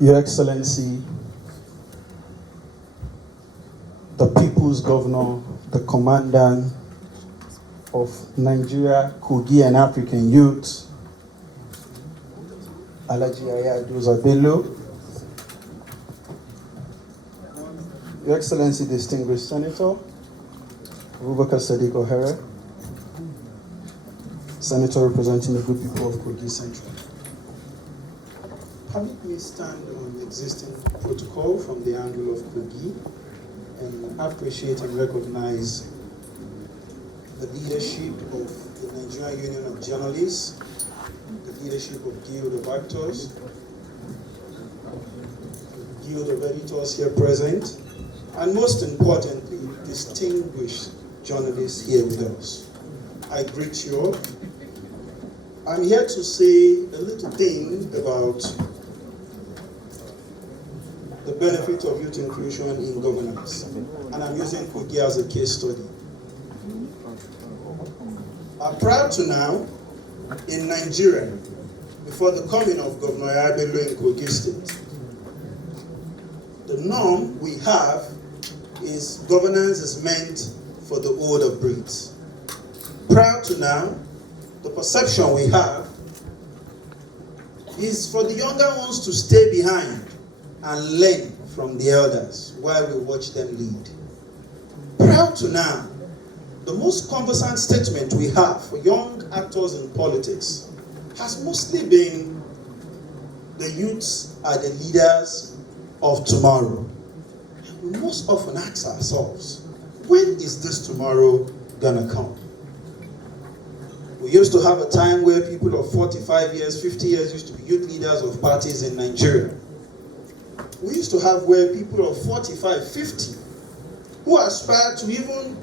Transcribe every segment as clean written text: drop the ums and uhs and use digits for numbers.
Your Excellency, the People's Governor, the Commandant of Nigeria, Kogi and African Youth, Alhaji Yahya Adoza Bello, Your Excellency, Distinguished Senator, Abubakar Sadiq O'Hara, Senator representing the good people of Kogi Central. Permit me stand on the existing protocol from the angle of Kogi and appreciate and recognize the leadership of the Nigerian Union of Journalists, the leadership of Guild of Actors, Guild of Editors here present, and most importantly, distinguished journalists here with us. I greet you all. I'm here to say a little thing about the benefit of youth inclusion in governance. And I'm using Kogi as a case study. Prior to now, in Nigeria, before the coming of Governor Yahya Bello in Kogi State, the norm we have is governance is meant for the older breeds. Prior to now, the perception we have is for the younger ones to stay behind and learn from the elders while we watch them lead. Prior to now, the most conversant statement we have for young actors in politics has mostly been the youths are the leaders of tomorrow. We most often ask ourselves, when is this tomorrow gonna come? We used to have a time where people of 45 years, 50 years used to be youth leaders of parties in Nigeria. We used to have where people of 45, 50, who aspire to even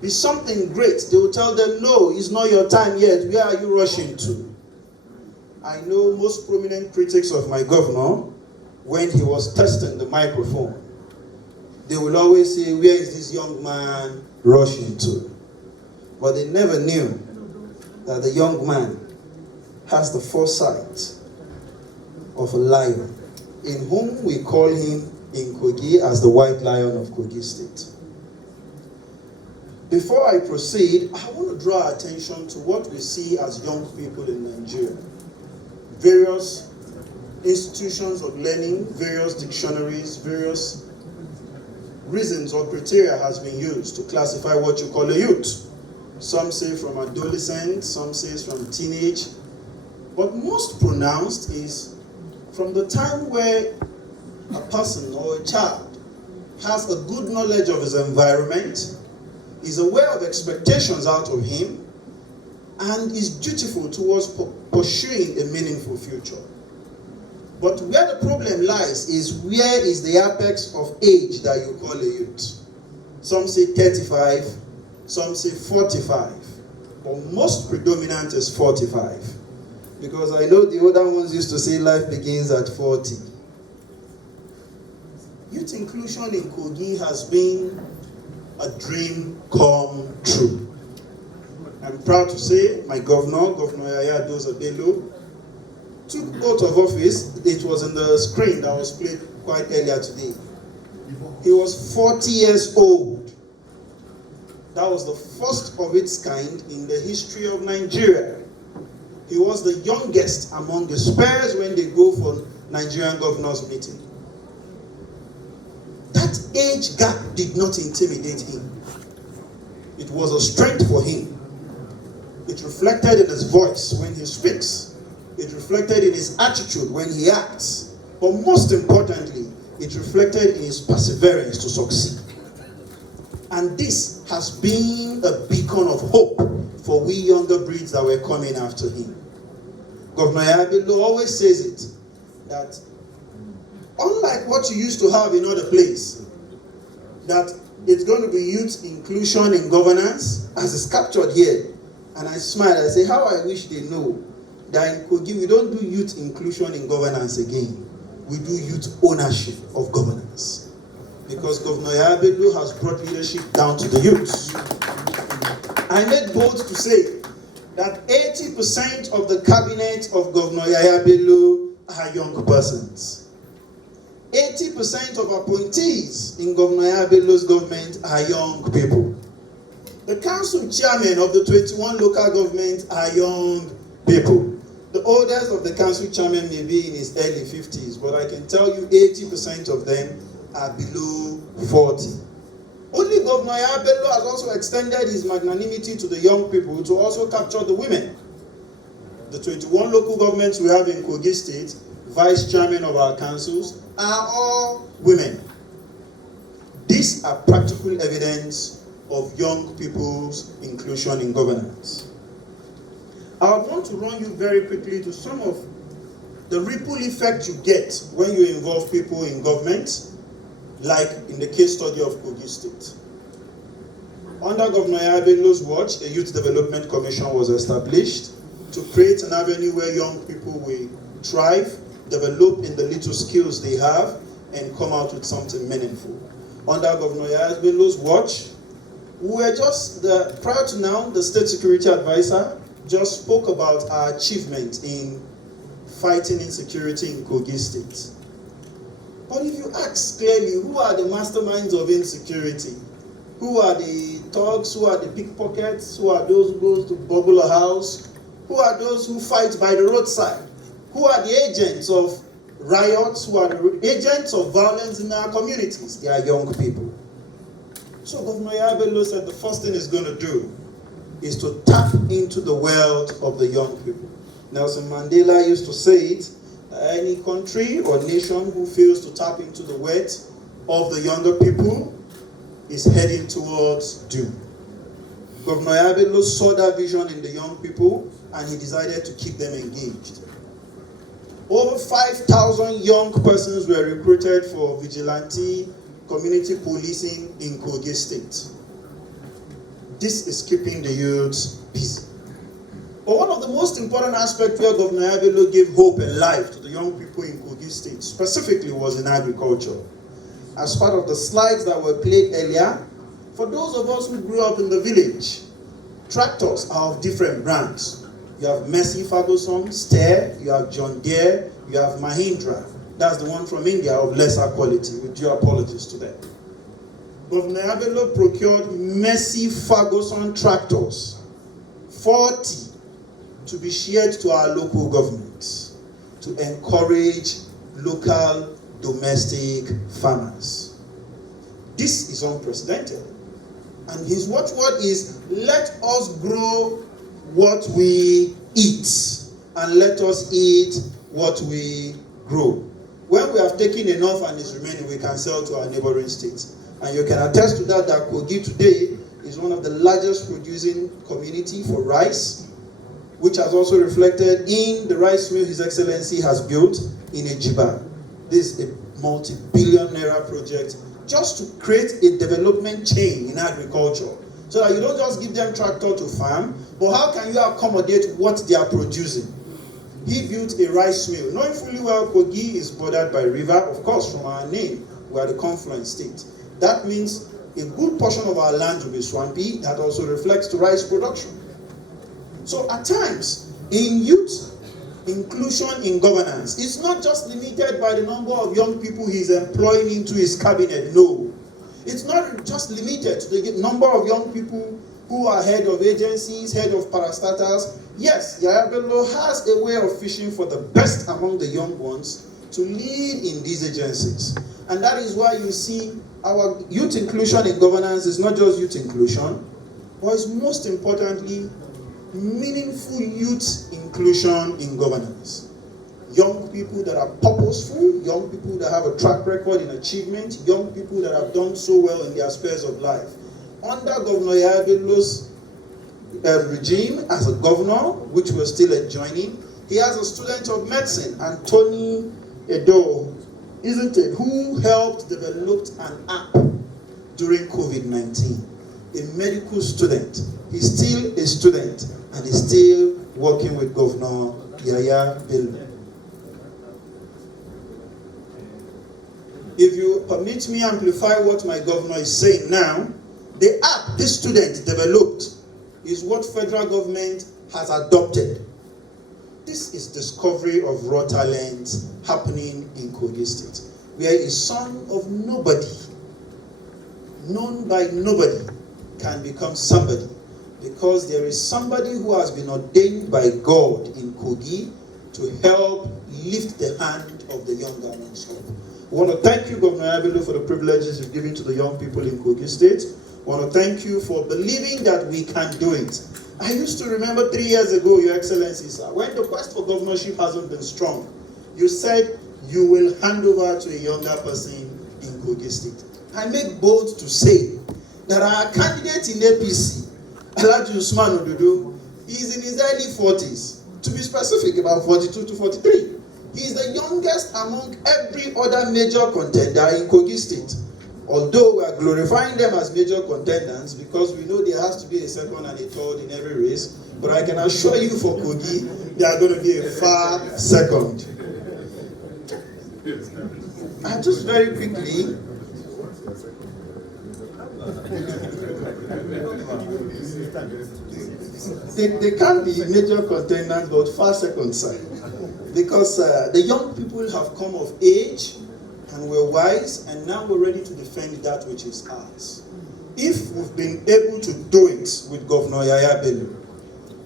be something great, they will tell them, no, it's not your time yet, where are you rushing to? I know most prominent critics of my governor, when he was testing the microphone, they will always say, where is this young man rushing to? But they never knew that the young man has the foresight of a lion, in whom we call him in Kogi as the White Lion of Kogi State. Before I proceed, I want to draw attention to what we see as young people in Nigeria. Various institutions of learning, various dictionaries, various reasons or criteria has been used to classify what you call a youth. Some say from adolescent, some say from teenage, but most pronounced is from the time where a person or a child has a good knowledge of his environment, is aware of expectations out of him, and is dutiful towards pursuing a meaningful future. But where the problem lies is, where is the apex of age that you call a youth? Some say 35, some say 45, but most predominant is 45. Because I know the older ones used to say life begins at 40. Youth inclusion in Kogi has been a dream come true. I'm proud to say my governor, Governor Yahya Adoza Bello, took oath of office. It was in the screen that was played quite earlier today. He was 40 years old. That was the first of its kind in the history of Nigeria. He was the youngest among the spares when they go for Nigerian governors meeting. That age gap did not intimidate him. It was a strength for him. It reflected in his voice when he speaks. It reflected in his attitude when he acts. But most importantly, it reflected in his perseverance to succeed. And this has been a beacon of hope for we younger breeds that were coming after him. Governor Yahya Bello always says it, that unlike what you used to have in other places, that it's going to be youth inclusion in governance, as is captured here. And I smile, I say, how I wish they know that in Kogi we don't do youth inclusion in governance again. We do youth ownership of governance. Because Governor Yahya Bello has brought leadership down to the youths. I made bold to say that 80% of the cabinet of Governor Yahya Bello are young persons. 80% of appointees in Governor Yabelo's government are young people. The council chairman of the 21 local governments are young people. The oldest of the council chairman may be in his early 50s, but I can tell you 80% of them are below 40. Only Governor Yabelo has also extended his magnanimity to the young people to also capture the women. The 21 local governments we have in Kogi State, vice chairmen of our councils, are all women. These are practical evidence of young people's inclusion in governance. I want to run you very quickly to some of the ripple effect you get when you involve people in government, like in the case study of Kogi State. Under Governor Yabelo's watch, a Youth Development Commission was established to create an avenue where young people will thrive, develop in the little skills they have, and come out with something meaningful. Under Governor Yabelo's watch, we were just, prior to now, the State Security Advisor just spoke about our achievement in fighting insecurity in Kogi State. But if you ask clearly, who are the masterminds of insecurity? Who are the thugs? Who are the pickpockets? Who are those who go to bubble a house? Who are those who fight by the roadside? Who are the agents of riots? Who are the agents of violence in our communities? They are young people. So Governor Yabelo said the first thing he's going to do is to tap into the world of the young people. Nelson Mandela used to say it, any country or nation who fails to tap into the wealth of the younger people is heading towards doom. Governor Yabelo saw that vision in the young people and he decided to keep them engaged. Over 5,000 young persons were recruited for vigilante community policing in Kogi State. This is keeping the youths busy. But one of the most important aspects where Governor Yabelo gave hope and life to the young people in Kogi State specifically was in agriculture. As part of the slides that were played earlier, for those of us who grew up in the village, tractors are of different brands. You have Massey Ferguson, Steyr, you have John Deere, you have Mahindra. That's the one from India of lesser quality, with due apologies to them. Governor Yabelo procured Massey Ferguson tractors, 40, to be shared to our local governments to encourage local domestic farmers. This is unprecedented. And his watchword is, let us grow what we eat, and let us eat what we grow. When we have taken enough and is remaining, we can sell to our neighboring states. And you can attest to that Kogi today is one of the largest producing community for rice, which has also reflected in the rice mill His Excellency has built in GYB. This is a multi-billion naira project just to create a development chain in agriculture, so that you don't just give them tractor to farm, but how can you accommodate what they are producing? He built a rice mill, knowing fully well Kogi is bordered by river, of course, from our name, we are the confluent state. That means a good portion of our land will be swampy. That also reflects to rice production. So at times, in youth inclusion in governance, it's not just limited by the number of young people he's employing into his cabinet. No. It's not just limited to the number of young people who are head of agencies, head of parastatals. Yes, Yabelo has a way of fishing for the best among the young ones to lead in these agencies. And that is why you see our youth inclusion in governance is not just youth inclusion, but it's most importantly meaningful youth inclusion in governance. Young people that are purposeful, young people that have a track record in achievement, young people that have done so well in their spheres of life. Under Governor Yabelo's regime as a governor, which we're still enjoying, he has a student of medicine, Anthony Edo, isn't it, who helped develop an app during COVID-19. A medical student. He's still a student and he's still working with Governor Yaya Bello. If you permit me amplify what my governor is saying now, the app this student developed is what federal government has adopted. This is discovery of raw talent happening in Kogi State. where a son of nobody, known by nobody, can become somebody, because there is somebody who has been ordained by God in Kogi to help lift the hand of the younger ones up. I want to thank you, Governor Abelo, for the privileges you've given to the young people in Kogi State. I want to thank you for believing that we can do it. I used to remember 3 years ago, Your Excellency, sir, when the quest for governorship hasn't been strong, you said you will hand over to a younger person in Kogi State. I make bold to say that our candidate in APC, Alhaji Usman Ododo, is in his early 40s. To be specific, about 42 to 43. He is the youngest among every other major contender in Kogi State. Although we are glorifying them as major contenders because we know there has to be a second and a third in every race, but I can assure you for Kogi, they are going to be a far second. And just very quickly, they can be major contenders, but far second side. Because the young people have come of age and we're wise, and now we're ready to defend that which is ours. If we've been able to do it with Governor Yaya Bello,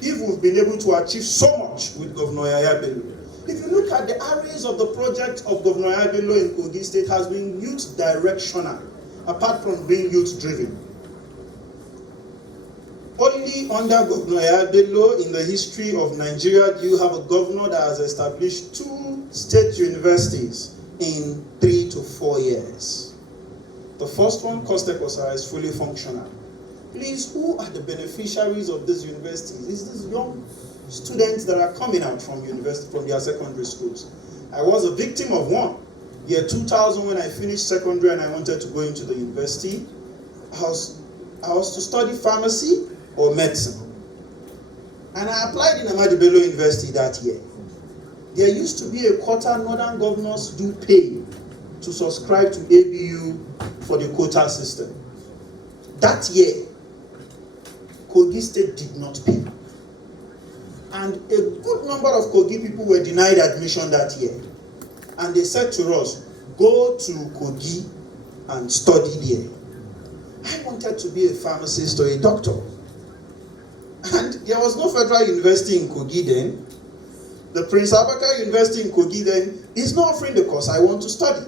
if we've been able to achieve so much with Governor Yaya Bello, if you look at the areas of the project of Governor Yaya Bello in Kogi State has been youth directional, apart from being youth driven. Only under Governor Yaya Bello in the history of Nigeria do you have a governor that has established 2 state universities in 3 to 4 years. The first one, Kostek Osara, is fully functional. Please, who are the beneficiaries of these universities? It's these young students that are coming out from university, from their secondary schools. I was a victim of one. Year 2000, when I finished secondary and I wanted to go into the university, I was to study pharmacy or medicine. And I applied in Ahmadu Bello University that year. There used to be a quota northern governors do pay to subscribe to ABU for the quota system. That year, Kogi State did not pay. And a good number of Kogi people were denied admission that year. And they said to us, go to Kogi and study there. I wanted to be a pharmacist or a doctor. And there was no federal university in Kogi then. The Prince Abubakar University in Kogi then is not offering the course I want to study.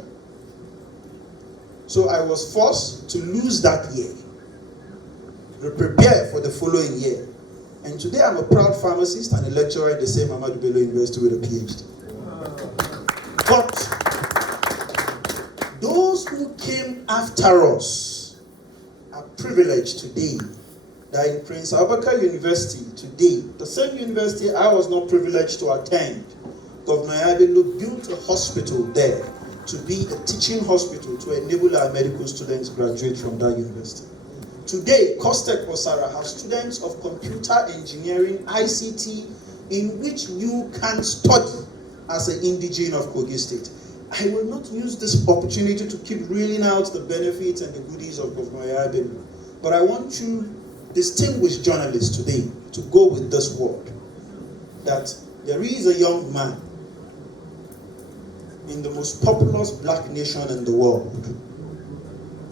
So I was forced to lose that year, to prepare for the following year. And today I'm a proud pharmacist and a lecturer at the same Ahmadu Bello University with a PhD. But those who came after us are privileged today that in Prince Abubakar University today, the same university I was not privileged to attend, Governor Abelo built a hospital there to be a teaching hospital to enable our medical students graduate from that university. Today, Kostek Osara has students of computer engineering, ICT, in which you can study as an indigene of Kogi State. I will not use this opportunity to keep reeling out the benefits and the goodies of Governor Abelo, but I want you, distinguished journalists, today to go with this word, that there is a young man in the most populous black nation in the world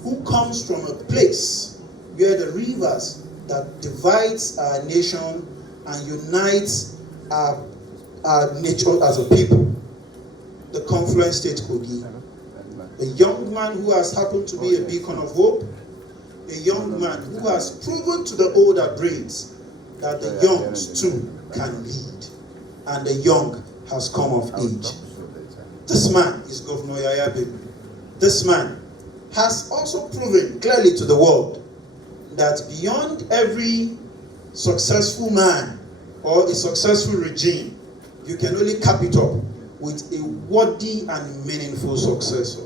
who comes from a place where the rivers that divides our nation and unites our nature as a people, the confluence state Kogi. A young man who has happened to be a beacon of hope, a young man who has proven to the older breeds that the young too can lead, and the young has come of age. This man is Governor Yaya Bello. This man has also proven clearly to the world that beyond every successful man or a successful regime, you can only cap it up with a worthy and meaningful successor.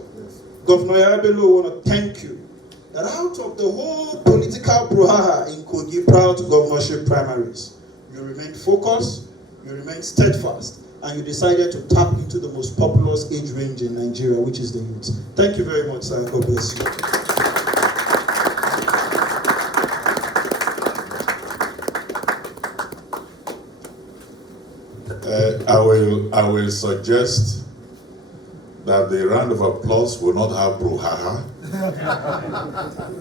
Governor Yaya Bello, I want to thank you that out of the whole political brouhaha in Kogi prior to governorship primaries, you remained focused, you remained steadfast, and you decided to tap into the most populous age range in Nigeria, which is the youth. Thank you very much, sir. God bless you. I will suggest that the round of applause will not have brouhaha,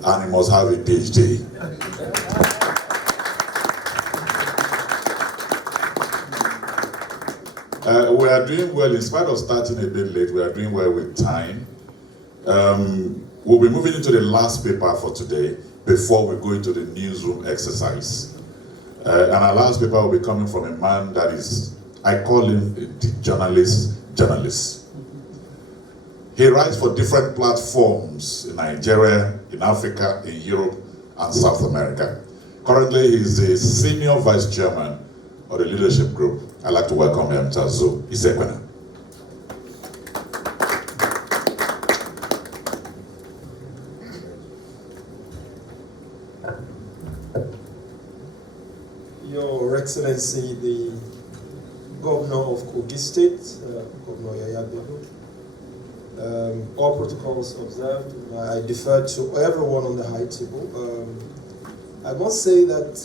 and he must have a PhD. We are doing well, in spite of starting a bit late, we are doing well with time. We'll be moving into the last paper for today before we go into the newsroom exercise. And our last paper will be coming from a man that is, I call him the journalist. He writes for different platforms in Nigeria, in Africa, in Europe, and South America. Currently, he's the senior vice chairman of the leadership group. I'd like to welcome him to Zoo Isekwena. Your Excellency, the Governor of Kogi State, Governor Yaya Bello, all protocols observed. I defer to everyone on the high table. I must say that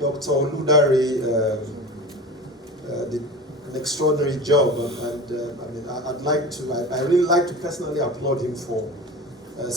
Dr. Oludare did an extraordinary job, and I really like to personally applaud him for